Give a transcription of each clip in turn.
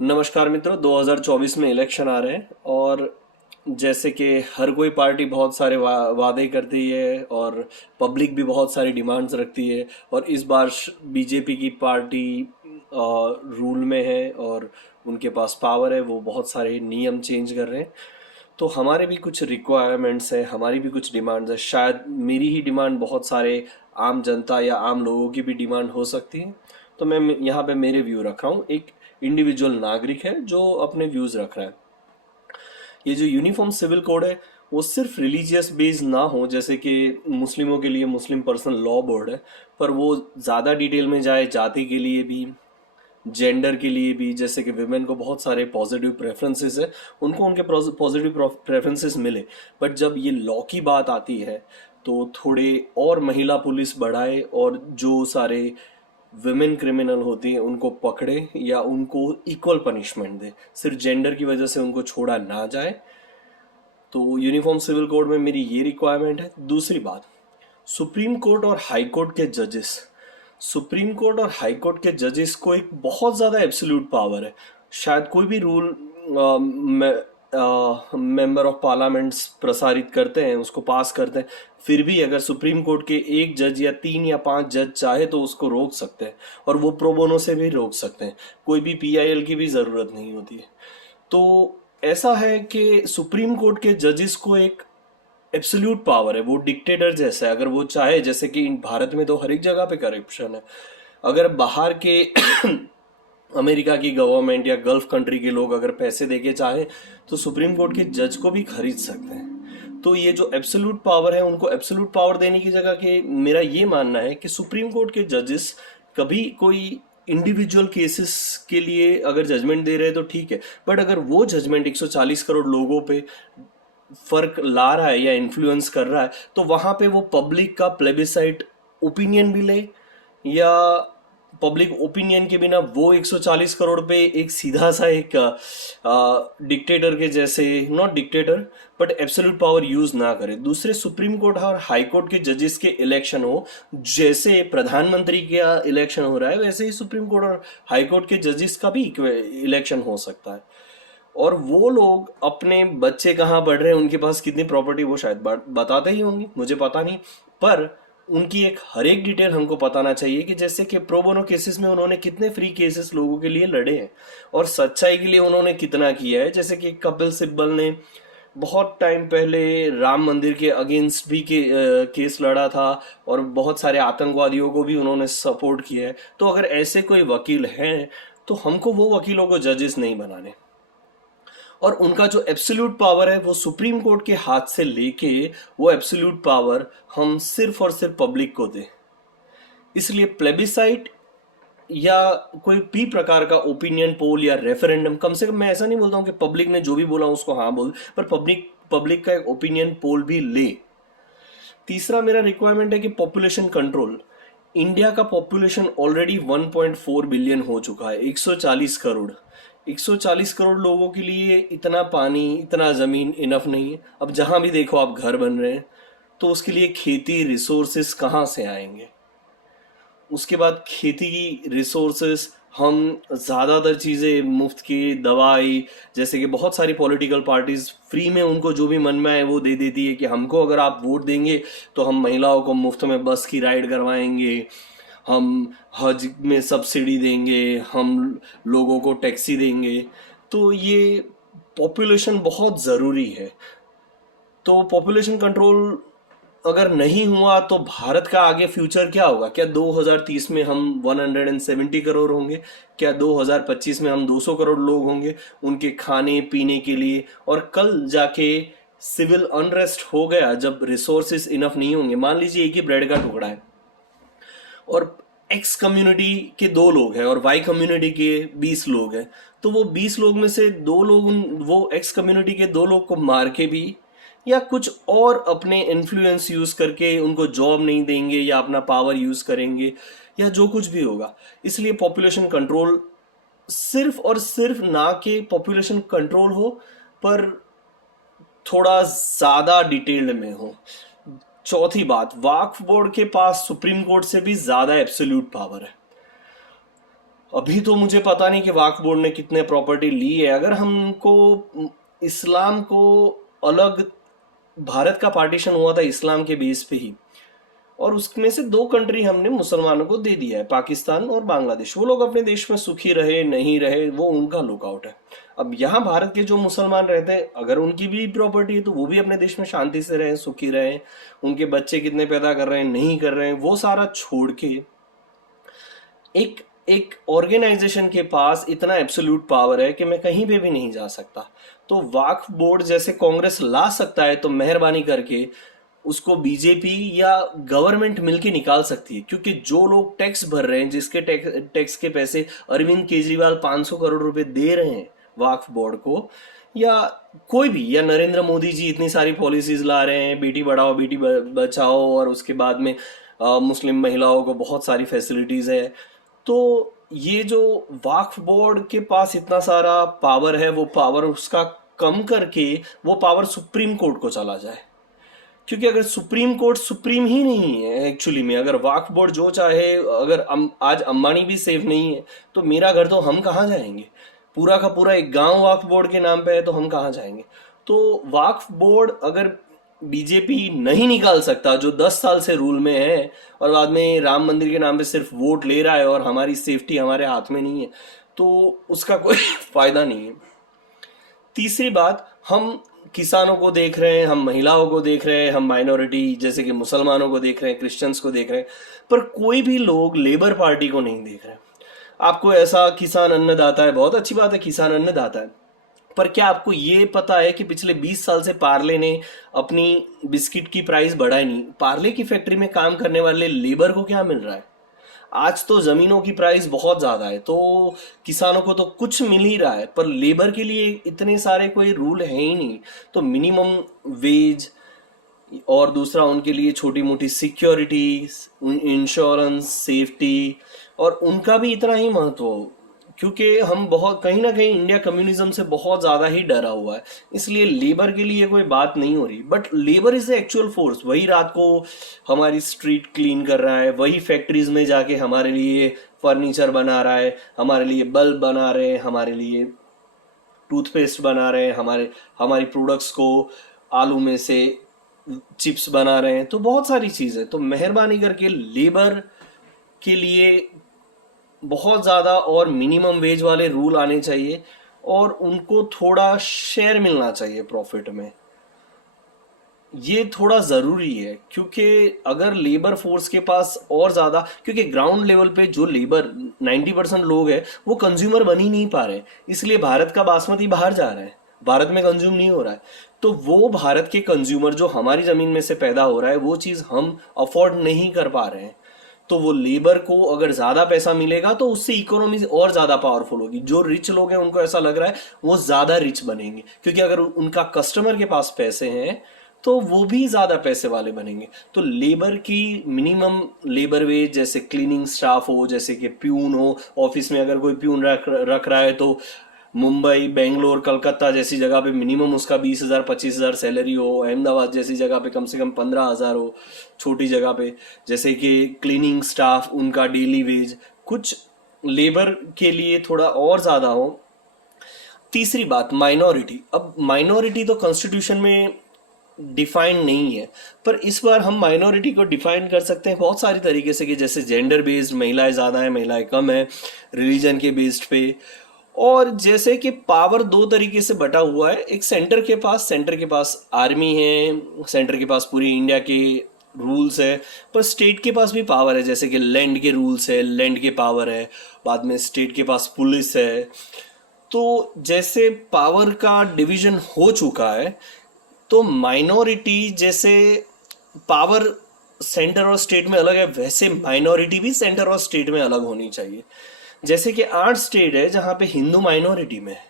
नमस्कार मित्रों, 2024 में इलेक्शन आ रहे हैं और जैसे कि हर कोई पार्टी बहुत सारे वादे करती है और पब्लिक भी बहुत सारी डिमांड्स रखती है। और इस बार बीजेपी की पार्टी रूल में है और उनके पास पावर है, वो बहुत सारे नियम चेंज कर रहे हैं। तो हमारे भी कुछ रिक्वायरमेंट्स हैं, हमारी भी कुछ डिमांड्स है। शायद मेरी ही डिमांड बहुत सारे आम जनता या आम लोगों की भी डिमांड हो सकती है। तो मैं यहाँ पे मेरे व्यू रख रहा हूँ, एक इंडिविजुअल नागरिक है जो अपने व्यूज रख रहा है। ये जो यूनिफॉर्म सिविल कोड है वो सिर्फ रिलीजियस बेस्ड ना हो, जैसे कि मुस्लिमों के लिए मुस्लिम पर्सनल लॉ बोर्ड है, पर वो ज़्यादा डिटेल में जाए, जाति के लिए भी, जेंडर के लिए भी। जैसे कि विमेन को बहुत सारे पॉजिटिव प्रेफरेंसेस है, उनको उनके पॉजिटिव प्रेफरेंसेस मिले। बट जब ये लॉ की बात आती है तो थोड़े और महिला पुलिस बढ़ाए और जो सारे विमेन क्रिमिनल होती है उनको पकड़े या उनको इक्वल पनिशमेंट दे, सिर्फ जेंडर की वजह से उनको छोड़ा ना जाए। तो यूनिफॉर्म सिविल कोड में मेरी ये रिक्वायरमेंट है। दूसरी बात, सुप्रीम कोर्ट और हाई कोर्ट के जजेस। सुप्रीम कोर्ट और हाई कोर्ट के जजेस को एक बहुत ज़्यादा एब्सोल्यूट पावर है। शायद कोई भी रूल मेंबर ऑफ पार्लियामेंट्स प्रसारित करते हैं, उसको पास करते हैं, फिर भी अगर सुप्रीम कोर्ट के एक जज या 3 या 5 जज चाहे तो उसको रोक सकते हैं, और वो प्रो बोनो से भी रोक सकते हैं। कोई भी पीआईएल की भी ज़रूरत नहीं होती है। तो ऐसा है कि सुप्रीम कोर्ट के जजेस को एक एब्सोल्यूट पावर है, वो डिक्टेटर जैसा है। अगर वो चाहे, जैसे कि भारत में तो हर एक जगह पे करप्शन है, अगर बाहर के अमेरिका की गवर्नमेंट या गल्फ कंट्री के लोग अगर पैसे देके चाहे तो सुप्रीम कोर्ट के जज को भी खरीद सकते हैं। तो ये जो एब्सोल्यूट पावर है, उनको एब्सोल्यूट पावर देने की जगह के मेरा ये मानना है कि सुप्रीम कोर्ट के जजेस कभी कोई इंडिविजुअल केसेस के लिए अगर जजमेंट दे रहे हैं तो ठीक है, बट अगर वो जजमेंट 140 करोड़ लोगों पे फर्क ला रहा है या इन्फ्लुएंस कर रहा है, तो वहां पे वो पब्लिक का प्लेबिसाइट ओपिनियन भी ले, या पब्लिक ओपिनियन के बिना वो 140 करोड़ पे एक सीधा सा एक डिक्टेटर के जैसे, not dictator but absolute power use ना करे। दूसरे, सुप्रीम कोर्ट और हाई कोर्ट के जजेस के इलेक्शन हो, जैसे प्रधानमंत्री का इलेक्शन हो रहा है वैसे ही सुप्रीम कोर्ट और हाई कोर्ट के जजेस का भी इलेक्शन हो सकता है। और वो लोग अपने बच्चे कहाँ पढ़ रहे हैं, उनके पास कितनी प्रॉपर्टी, वो शायद बताते ही होंगे, मुझे पता नहीं, पर उनकी एक हर एक डिटेल हमको बताना चाहिए कि जैसे कि प्रो बोनो केसेस में उन्होंने कितने फ्री केसेस लोगों के लिए लड़े हैं और सच्चाई के लिए उन्होंने कितना किया है। जैसे कि कपिल सिब्बल ने बहुत टाइम पहले राम मंदिर के अगेंस्ट भी केस लड़ा था और बहुत सारे आतंकवादियों को भी उन्होंने सपोर्ट किया है। तो अगर ऐसे कोई वकील हैं तो हमको वो वकीलों को जजेस नहीं बनाने, और उनका जो एब्सोल्यूट पावर है वो सुप्रीम कोर्ट के हाथ से लेके वो एब्सोल्यूट पावर हम सिर्फ और सिर्फ पब्लिक को दे। इसलिए प्लेबिसाइट या कोई भी प्रकार का ओपिनियन पोल या रेफरेंडम, कम से कम मैं ऐसा नहीं बोलता हूं कि पब्लिक ने जो भी बोला उसको हाँ बोल, पर पब्लिक का एक ओपिनियन पोल भी ले। तीसरा मेरा रिक्वायरमेंट है कि पॉपुलेशन कंट्रोल। इंडिया का पॉपुलेशन ऑलरेडी 1.4 बिलियन हो चुका है, 140 करोड़। 140 करोड़ लोगों के लिए इतना पानी, इतना ज़मीन इनफ नहीं है। अब जहाँ भी देखो आप घर बन रहे हैं, तो उसके लिए खेती रिसोर्सेस कहाँ से आएंगे? उसके बाद खेती की रिसोर्सेस, हम ज़्यादातर चीज़ें मुफ्त की, दवाई, जैसे कि बहुत सारी पॉलिटिकल पार्टीज फ्री में उनको जो भी मन में आए वो दे देती है कि हमको अगर आप वोट देंगे तो हम महिलाओं को मुफ्त में बस की राइड करवाएंगे, हम हज में सब्सिडी देंगे, हम लोगों को टैक्सी देंगे। तो ये पॉपुलेशन बहुत ज़रूरी है। तो पॉपुलेशन कंट्रोल अगर नहीं हुआ तो भारत का आगे फ्यूचर क्या होगा? क्या 2030 में हम 170 करोड़ होंगे? क्या 2025 में हम 200 करोड़ लोग होंगे उनके खाने पीने के लिए? और कल जाके सिविल अनरेस्ट हो गया जब रिसोर्सेस इनफ नहीं होंगे, मान लीजिए एक ही ब्रेड का टुकड़ा है और एक्स कम्युनिटी के 2 लोग हैं और वाई कम्युनिटी के 20 लोग हैं, तो वो 20 लोग में से 2 लोग वो एक्स कम्युनिटी के 2 लोग को मार के भी या कुछ और अपने इन्फ्लुएंस यूज करके उनको जॉब नहीं देंगे या अपना पावर यूज करेंगे या जो कुछ भी होगा। इसलिए पॉपुलेशन कंट्रोल सिर्फ और सिर्फ ना कि पॉपुलेशन कंट्रोल हो, पर थोड़ा ज्यादा डिटेल्ड में हो। चौथी बात, वक्फ बोर्ड के पास सुप्रीम कोर्ट से भी ज्यादा एब्सोल्यूट पावर है। अभी तो मुझे पता नहीं कि वक्फ बोर्ड ने कितने प्रॉपर्टी ली है। अगर हमको इस्लाम को अलग, भारत का पार्टीशन हुआ था इस्लाम के बेस पे ही, और उसमें से दो कंट्री हमने मुसलमानों को दे दिया है, पाकिस्तान और बांग्लादेश। वो लोग अपने देश में सुखी रहे नहीं रहे वो उनका लुकआउट है। अब यहाँ भारत के जो मुसलमान रहते हैं, अगर उनकी भी प्रॉपर्टी है तो वो भी अपने देश में शांति से रहे, सुखी रहे। उनके बच्चे कितने पैदा कर रहे हैं नहीं कर रहे हैं वो सारा छोड़ के एक एक ऑर्गेनाइजेशन के पास इतना एब्सोल्यूट पावर है कि मैं कहीं पे भी नहीं जा सकता। तो वक्फ बोर्ड जैसे कांग्रेस ला सकता है तो मेहरबानी करके उसको बीजेपी या गवर्नमेंट मिलके निकाल सकती है, क्योंकि जो लोग टैक्स भर रहे हैं, जिसके टैक्स के पैसे अरविंद केजरीवाल 500 करोड़ रुपए दे रहे हैं वक्फ बोर्ड को, या कोई भी, या नरेंद्र मोदी जी इतनी सारी पॉलिसीज ला रहे हैं, बेटी बढ़ाओ बेटी बचाओ, और उसके बाद में मुस्लिम महिलाओं को बहुत सारी फैसिलिटीज है। तो ये जो वक्फ बोर्ड के पास इतना सारा पावर है, वो पावर उसका कम करके वो पावर सुप्रीम कोर्ट को चला जाए। क्योंकि अगर सुप्रीम कोर्ट सुप्रीम ही नहीं है एक्चुअली में, अगर वक्फ बोर्ड जो चाहे, अगर आज अंबानी भी सेफ नहीं है तो मेरा घर तो हम कहाँ जाएंगे? पूरा का पूरा एक गांव वक्फ बोर्ड के नाम पे है तो हम कहाँ जाएंगे? तो वक्फ बोर्ड अगर बीजेपी नहीं निकाल सकता, जो 10 साल से रूल में है और बाद में राम मंदिर के नाम पे सिर्फ वोट ले रहा है और हमारी सेफ्टी हमारे हाथ में नहीं है, तो उसका कोई फायदा नहीं है। तीसरी बात, हम किसानों को देख रहे हैं, हम महिलाओं को देख रहे हैं, हम माइनॉरिटी जैसे कि मुसलमानों को देख रहे हैं, क्रिश्चियंस को देख रहे हैं, पर कोई भी लोग लेबर पार्टी को नहीं देख रहे हैं। आपको ऐसा किसान अन्नदाता है, बहुत अच्छी बात है किसान अन्नदाता है, पर क्या आपको ये पता है कि पिछले 20 साल से पार्ले ने अपनी बिस्किट की प्राइस बढ़ाई नहीं? पार्ले की फैक्ट्री में काम करने वाले लेबर को क्या मिल रहा है? आज तो जमीनों की प्राइस बहुत ज्यादा है, तो किसानों को तो कुछ मिल ही रहा है, पर लेबर के लिए इतने सारे कोई रूल है ही नहीं। तो मिनिमम वेज, और दूसरा उनके लिए छोटी मोटी सिक्योरिटी, इंश्योरेंस, सेफ्टी, और उनका भी इतना ही महत्व हो, क्योंकि हम बहुत कहीं ना कहीं इंडिया कम्युनिज्म से बहुत ज्यादा ही डरा हुआ है, इसलिए लेबर के लिए कोई बात नहीं हो रही। But labour is actual force, वही रात को हमारी स्ट्रीट क्लीन कर रहा है, वही फैक्ट्रीज में जाके हमारे लिए फर्नीचर बना रहा है, हमारे लिए बल्ब बना रहे हैं, हमारे लिए टूथपेस्ट बना रहे हैं, हमारी प्रोडक्ट्स को आलू में से चिप्स बना रहे हैं। तो बहुत सारी चीजें, तो मेहरबानी करके लेबर के लिए बहुत ज़्यादा और मिनिमम वेज वाले रूल आने चाहिए, और उनको थोड़ा शेयर मिलना चाहिए प्रॉफिट में। ये थोड़ा ज़रूरी है, क्योंकि अगर लेबर फोर्स के पास और ज़्यादा, क्योंकि ग्राउंड लेवल पे जो लेबर 90% लोग हैं वो कंज्यूमर बन ही नहीं पा रहे, इसलिए भारत का बासमती बाहर जा रहा है, भारत में कंज्यूम नहीं हो रहा है। तो वो भारत के कंज्यूमर जो हमारी ज़मीन में से पैदा हो रहा है वो चीज़ हम अफोर्ड नहीं कर पा रहे हैं। तो वो लेबर को अगर ज्यादा पैसा मिलेगा तो उससे इकोनॉमी और ज्यादा पावरफुल होगी। जो रिच लोग हैं उनको ऐसा लग रहा है वो ज्यादा रिच बनेंगे, क्योंकि अगर उनका कस्टमर के पास पैसे हैं तो वो भी ज्यादा पैसे वाले बनेंगे। तो लेबर की मिनिमम लेबर वेज, जैसे क्लीनिंग स्टाफ हो, जैसे कि प्यून हो, ऑफिस में अगर कोई प्यून रख रहा है तो मुंबई, बेंगलोर, कलकत्ता जैसी जगह पे मिनिमम उसका 20,000 25,000 सैलरी हो, अहमदाबाद जैसी जगह पे कम से कम 15,000 हो, छोटी जगह पे जैसे कि क्लीनिंग स्टाफ उनका डेली वेज कुछ लेबर के लिए थोड़ा और ज़्यादा हो। तीसरी बात, माइनॉरिटी। अब माइनॉरिटी तो कॉन्स्टिट्यूशन में डिफाइन नहीं है, पर इस बार हम माइनॉरिटी को डिफाइन कर सकते हैं बहुत सारी तरीके से, कि जैसे जेंडर बेस्ड, महिलाएं ज़्यादा है महिलाएं कम है, रिलीजन के बेस्ड पे, और जैसे कि पावर दो तरीके से बटा हुआ है। एक सेंटर के पास आर्मी है, सेंटर के पास पूरी इंडिया के रूल्स है, पर स्टेट के पास भी पावर है, जैसे कि लैंड के रूल्स है, लैंड के पावर है, बाद में स्टेट के पास पुलिस है। तो जैसे पावर का डिवीजन हो चुका है, तो माइनॉरिटी जैसे पावर सेंटर और स्टेट में अलग है, वैसे माइनॉरिटी भी सेंटर और स्टेट में अलग होनी चाहिए। जैसे कि 8 स्टेट है जहां पे हिंदू माइनॉरिटी में है,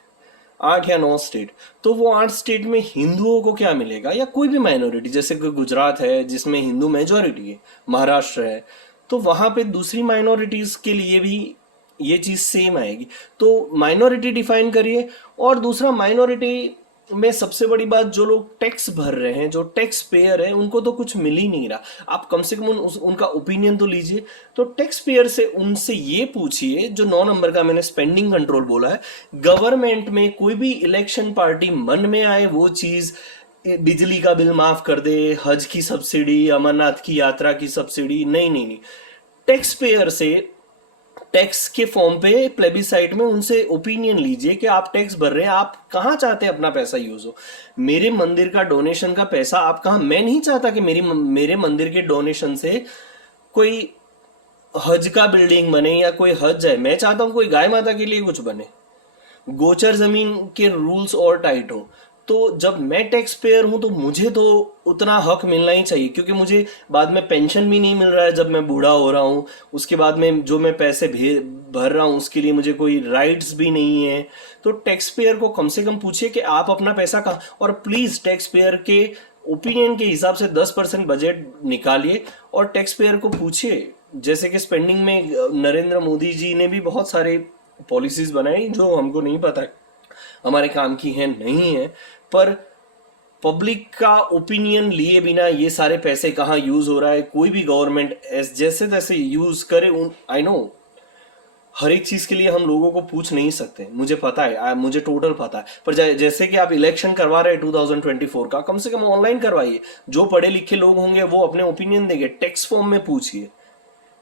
8 या 9 स्टेट, तो वो 8 स्टेट में हिंदुओं को क्या मिलेगा, या कोई भी माइनॉरिटी, जैसे कि गुजरात है जिसमें हिंदू मेजॉरिटी है, महाराष्ट्र है, तो वहां पे दूसरी माइनॉरिटीज के लिए भी ये चीज सेम आएगी। तो माइनॉरिटी डिफाइन करिए, और दूसरा माइनॉरिटी में सबसे बड़ी बात, जो लोग टैक्स भर रहे हैं, जो टैक्स पेयर है, उनको तो कुछ मिल ही नहीं रहा। आप कम से कम उनका ओपिनियन तो लीजिए। तो टैक्स पेयर से उनसे ये पूछिए, जो 9 नंबर का मैंने स्पेंडिंग कंट्रोल बोला है, गवर्नमेंट में कोई भी इलेक्शन पार्टी मन में आए वो चीज, बिजली का बिल माफ कर दे, हज की सब्सिडी, अमरनाथ की यात्रा की सब्सिडी, नहीं नहीं नहीं, टैक्स पेयर से टैक्स के फॉर्म पे प्लेबिसाइट में उनसे ओपिनियन लीजिए कि आप टैक्स भर रहे हैं, आप कहाँ चाहते हैं अपना पैसा यूज हो। मेरे मंदिर का डोनेशन का पैसा आप कहाँ, मैं नहीं चाहता कि मेरे मंदिर के डोनेशन से कोई हज का बिल्डिंग बने या कोई हज जाए। मैं चाहता हूँ कोई गाय माता के लिए कुछ बने, गोचर जमीन के रूल्स और टाइट हो। तो जब मैं टैक्स पेयर हूं तो मुझे तो उतना हक मिलना ही चाहिए, क्योंकि मुझे बाद में पेंशन भी नहीं मिल रहा है जब मैं बूढ़ा हो रहा हूँ। उसके बाद में जो मैं पैसे भर रहा हूँ उसके लिए मुझे कोई राइट्स भी नहीं है। तो टैक्स पेयर को कम से कम पूछिए कि आप अपना पैसा कहाँ, और प्लीज टैक्स पेयर के ओपिनियन के हिसाब से 10% बजट निकालिए और टैक्स पेयर को पूछिए। जैसे कि स्पेंडिंग में नरेंद्र मोदी जी ने भी बहुत सारे पॉलिसीज बनाई जो हमको नहीं पता है, हमारे काम की है नहीं है, पर पब्लिक का ओपिनियन लिए बिना ये सारे पैसे कहाँ यूज हो रहा है, कोई भी गवर्नमेंट जैसे तैसे यूज करे। आई नो हर एक चीज के लिए हम लोगों को पूछ नहीं सकते, मुझे पता है, मुझे टोटल पता है, पर जैसे कि आप इलेक्शन करवा रहे हैं 2024 का, कम से कम ऑनलाइन करवाइए। जो पढ़े लिखे लोग होंगे वो अपने ओपिनियन देंगे, टेक्स्ट फॉर्म में पूछिए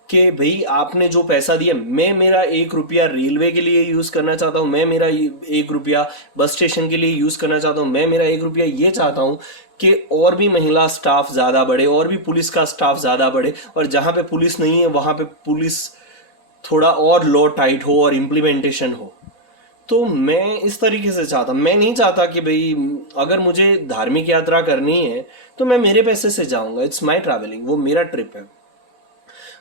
कि भाई आपने जो पैसा दिया, मैं मेरा 1 रुपया रेलवे के लिए यूज करना चाहता हूँ, मैं मेरा 1 रुपया बस स्टेशन के लिए यूज करना चाहता हूँ, मैं मेरा 1 रुपया ये चाहता हूँ कि और भी महिला स्टाफ ज्यादा बढ़े, और भी पुलिस का स्टाफ ज्यादा बढ़े, और जहां पे पुलिस नहीं है वहां पे पुलिस थोड़ा और लॉ टाइट हो और इम्प्लीमेंटेशन हो। तो मैं इस तरीके से चाहता, मैं नहीं चाहता कि भाई अगर मुझे धार्मिक यात्रा करनी है तो मैं मेरे पैसे से जाऊंगा, इट्स माई ट्रैवलिंग, वो मेरा ट्रिप है।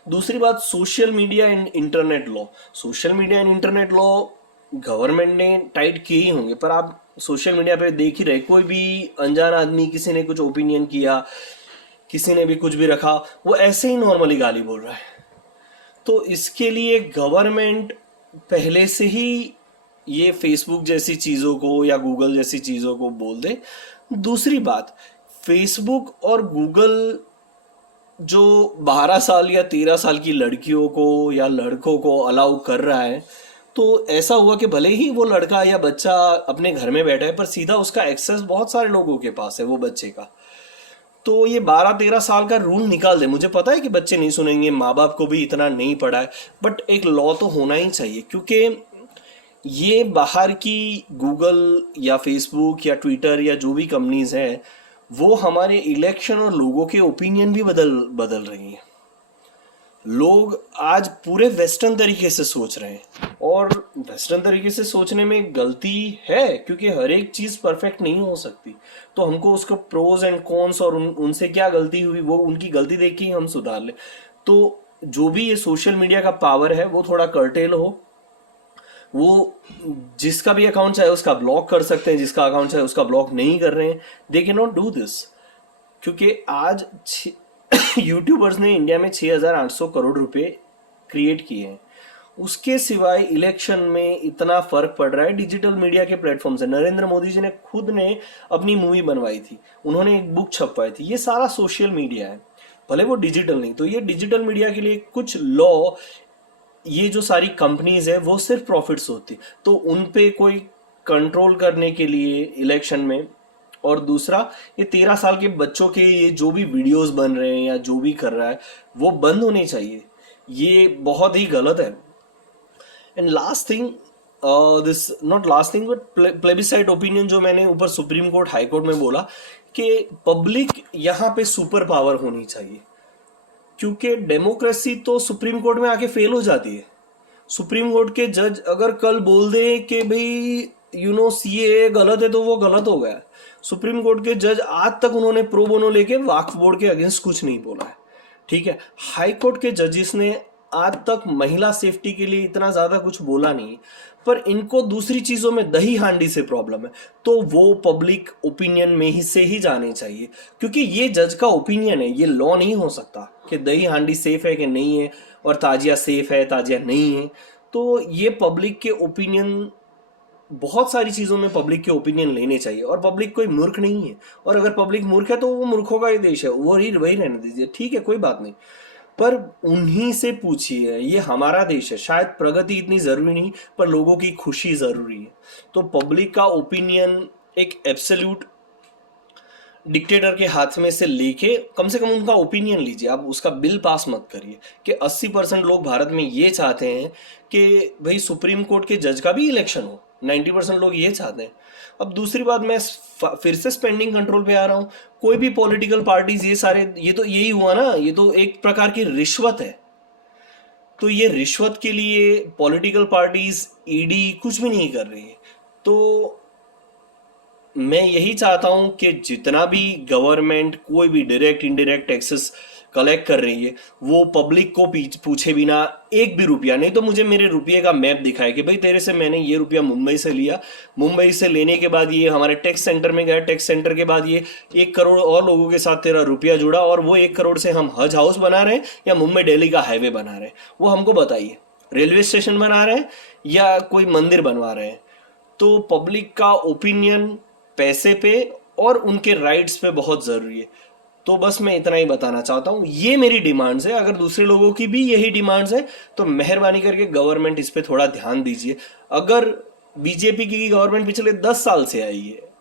दूसरी बात, social media and internet law. Social media and internet law government ने टाइट किए ही होंगे, पर आप सोशल मीडिया पे देख ही रहे, कोई भी अनजान आदमी किसी ने कुछ ओपिनियन किया, किसी ने भी कुछ भी रखा, वो ऐसे ही नॉर्मली गाली बोल रहा है। तो इसके लिए गवर्नमेंट पहले से ही ये फेसबुक जैसी चीज़ों को या गूगल जैसी चीज़ों को बोल दे। दूसरी बात, फेसबुक और गूगल जो 12 साल या 13 साल की लड़कियों को या लड़कों को अलाउ कर रहा है, तो ऐसा हुआ कि भले ही वो लड़का या बच्चा अपने घर में बैठा है, पर सीधा उसका एक्सेस बहुत सारे लोगों के पास है वो बच्चे का। तो ये 12-13 साल का रूल निकाल दे। मुझे पता है कि बच्चे नहीं सुनेंगे, माँ बाप को भी इतना नहीं पड़ा है, बट एक लॉ तो होना ही चाहिए, क्योंकि ये बाहर की गूगल या फेसबुक या ट्विटर या जो भी कंपनीज हैं, वो हमारे इलेक्शन और लोगों के ओपिनियन भी बदल बदल रही हैं। लोग आज पूरे वेस्टर्न तरीके से सोच रहे हैं, और वेस्टर्न तरीके से सोचने में गलती है, क्योंकि हर एक चीज परफेक्ट नहीं हो सकती। तो हमको उसको प्रोज एंड कॉन्स और उनसे क्या गलती हुई वो उनकी गलती देख के ही हम सुधार ले। तो जो भी ये सोशल मीडिया का पावर है वो थोड़ा कर्टेल हो, वो जिसका भी अकाउंट चाहे उसका ब्लॉक कर सकते हैं, जिसका अकाउंट चाहे उसका ब्लॉक नहीं कर रहे हैं, they can not do this. क्योंकि आज यूट्यूबर्स ने इंडिया में 6,800 करोड़ रुपए क्रिएट किए हैं। उसके सिवाय इलेक्शन में इतना फर्क पड़ रहा है डिजिटल मीडिया के प्लेटफॉर्म से। नरेंद्र मोदी जी ने खुद ने अपनी मूवी बनवाई थी, उन्होंने एक बुक छपवाई थी, ये सारा सोशल मीडिया है, भले वो डिजिटल नहीं। तो ये डिजिटल मीडिया के लिए कुछ लॉ, ये जो सारी कंपनीज है वो सिर्फ प्रॉफिट्स होती, तो उन पे कोई कंट्रोल करने के लिए इलेक्शन में। और दूसरा, ये 13 साल के बच्चों के ये जो भी वीडियोस बन रहे हैं या जो भी कर रहा है वो बंद होने चाहिए, ये बहुत ही गलत है। And last thing, this not last thing but plebiscite opinion, जो मैंने ऊपर सुप्रीम कोर्ट हाई कोर्ट में बोला कि पब्लिक यहाँ पे सुपर पावर होनी चाहिए, क्योंकि डेमोक्रेसी तो सुप्रीम कोर्ट में आके फेल हो जाती है। सुप्रीम कोर्ट के जज अगर कल बोल दे कि भाई सीए गलत है, तो वो गलत हो गया। सुप्रीम कोर्ट के जज आज तक उन्होंने प्रो बोनो लेके वक्फ बोर्ड के अगेंस्ट कुछ नहीं बोला है, ठीक है। हाई कोर्ट के जजेस ने आज तक महिला सेफ्टी के लिए इतना ज्यादा कुछ बोला नहीं, पर इनको दूसरी चीजों में दही हांडी से प्रॉब्लम है, तो वो पब्लिक ओपिनियन में ही से ही जाने चाहिए, क्योंकि ये जज का ओपिनियन है, ये लॉ नहीं हो सकता कि दही हांडी सेफ है कि नहीं है और ताजिया सेफ है ताजिया नहीं है। तो ये पब्लिक के ओपिनियन बहुत सारी चीजों में पब्लिक के ओपिनियन लेने चाहिए, और पब्लिक कोई मूर्ख नहीं है, और अगर पब्लिक मूर्ख है तो वो मूर्खों का ही देश है, वही वही रहने दीजिए, ठीक है, कोई बात नहीं। पर उन्हीं से पूछिए, ये हमारा देश है, शायद प्रगति इतनी जरूरी नहीं, पर लोगों की खुशी जरूरी है। तो पब्लिक का ओपिनियन एक एब्सोल्यूट डिक्टेटर के हाथ में से लेके कम से कम उनका ओपिनियन लीजिए, आप उसका बिल पास मत करिए कि 80% लोग भारत में ये चाहते हैं कि भाई सुप्रीम कोर्ट के जज का भी इलेक्शन हो, 90% लोग ये चाहते हैं। अब दूसरी बात, मैं फिर से स्पेंडिंग कंट्रोल पे आ रहा हूँ। कोई भी पॉलिटिकल पार्टीज, ये सारे, ये तो यही हुआ ना, ये तो एक प्रकार की रिश्वत है। तो ये रिश्वत के लिए पॉलिटिकल पार्टीज, ईडी कुछ भी नहीं कर रही है। तो मैं यही चाहता हूं कि जितना भी गवर्नमेंट कोई भी डायरेक्ट इनडायरेक्ट टैक्सेस कलेक्ट कर रही है, वो पब्लिक को पूछे बिना एक भी रुपया नहीं, तो मुझे मेरे रुपये का मैप दिखाए कि भाई तेरे से मैंने ये रुपया मुंबई से लिया, मुंबई से लेने के बाद ये हमारे टैक्स सेंटर में गया, टैक्स सेंटर के बाद ये 1 करोड़ और लोगों के साथ तेरा रुपया जुड़ा, और वो 1 करोड़ से हम हज हाउस बना रहे हैं या मुंबई दिल्ली का हाईवे बना रहे हैं, वो हमको बताइए। रेलवे स्टेशन बना रहे हैं या कोई मंदिर बनवा रहे हैं। तो पब्लिक का ओपिनियन पैसे पे और उनके राइट्स पे बहुत जरूरी है। तो बस मैं इतना ही बताना चाहता हूँ, ये मेरी डिमांड्स है। अगर दूसरे लोगों की भी यही डिमांड्स है तो मेहरबानी करके गवर्नमेंट इस पे थोड़ा ध्यान दीजिए। अगर बीजेपी की गवर्नमेंट पिछले 10 साल से आई है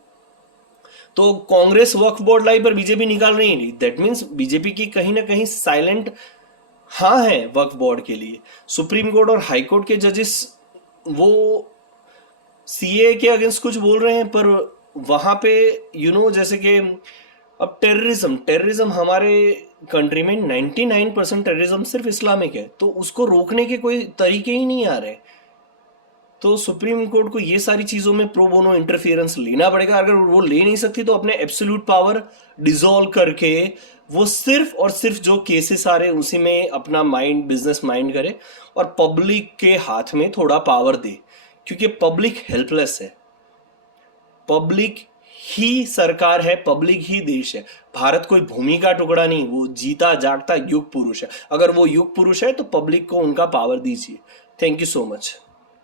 तो कांग्रेस वक्फ बोर्ड लाई पर बीजेपी निकाल रही है, दैट मीन्स बीजेपी की कहीं ना कहीं साइलेंट हाँ है वक्फ बोर्ड के लिए। सुप्रीम कोर्ट और हाई कोर्ट के जजेस वो सीए के अगेंस्ट कुछ बोल रहे हैं, पर वहां पे जैसे कि अब टेररिज्म हमारे कंट्री में 99% टेररिज्म सिर्फ इस्लामिक है, तो उसको रोकने के कोई तरीके ही नहीं आ रहे। तो सुप्रीम कोर्ट को ये सारी चीजों में प्रो बोनो इंटरफियरेंस लेना पड़ेगा। अगर वो ले नहीं सकती तो अपने एब्सोल्यूट पावर डिसॉल्व करके वो सिर्फ और सिर्फ जो केसेस आ रहे हैं उसी में अपना माइंड, बिजनेस माइंड करे, और पब्लिक के हाथ में थोड़ा पावर दे, क्योंकि पब्लिक हेल्पलेस है। पब्लिक ही सरकार है, पब्लिक ही देश है। भारत कोई भूमि का टुकड़ा नहीं, वो जीता जागता युग पुरुष है। अगर वो युग पुरुष है तो पब्लिक को उनका पावर दीजिए। Thank you so much.